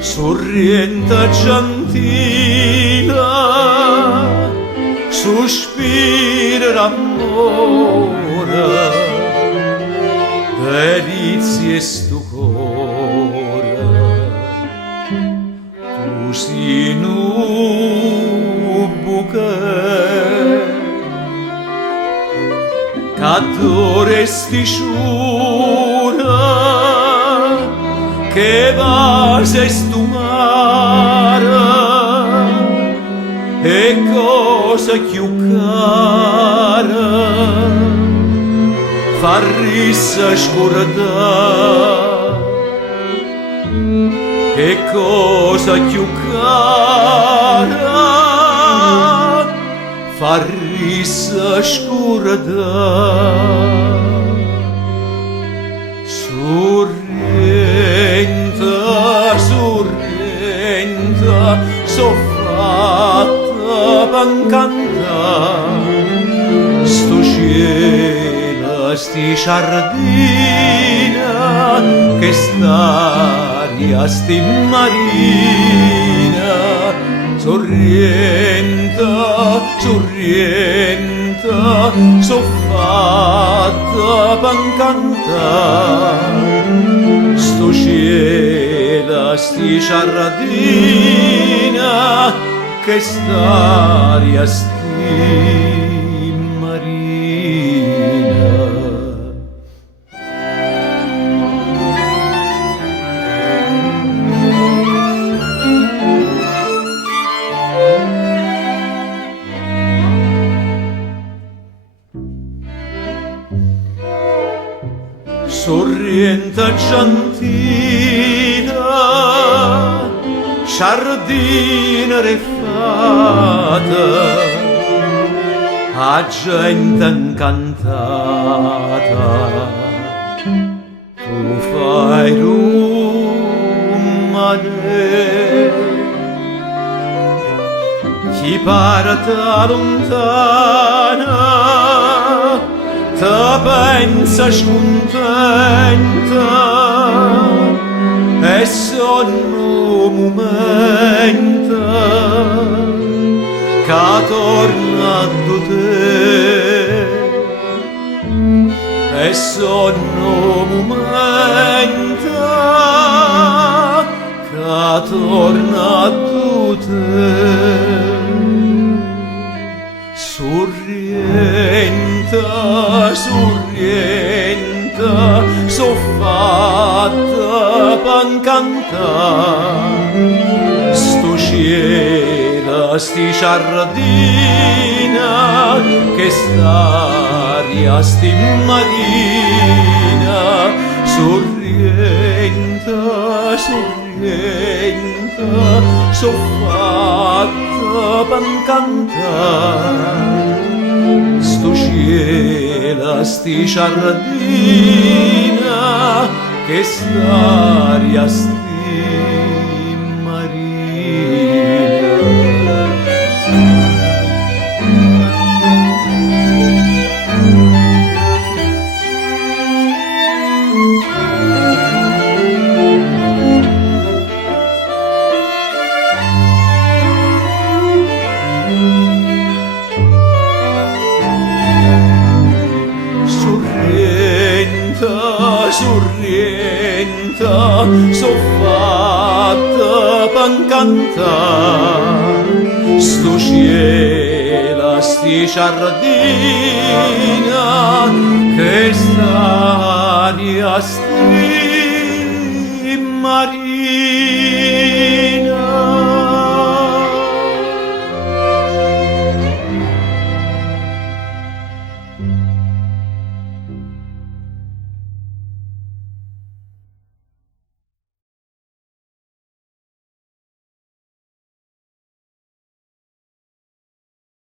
Sorrienta gentila, sospira d'amore, delizie stupore, tu si nubuche, Cadore stisciura che va se stumare e cosa più cara far rissa scordare e cosa più cara far rissa scordare. Sorrenta, sorrenta, so fatta per cantare sto cielo, sti giardina, che st'aria, sti marina. Sorrenta, sorrenta, so fatta per cantare sto cielo, sti giardina, che st'aria, sti marina. Sorrienta gentila, giardina refata, a gente incantata, tu fai rumane, chi parta lontana, te pensa scontenta e sono momento che torna da te e sono momento che torna da te. Sorrienta, sorrienta, so fatta per cantare sto cielo, sti giardina, che st'aria, sti marina. Sorrienta, sorrienta, so fatta per cantare sto cielo, sti giardina, che st'aria, sti marina. Sorrienta, so fatta per cantare sto cielo, sti giardina, che st'aria, sti marina.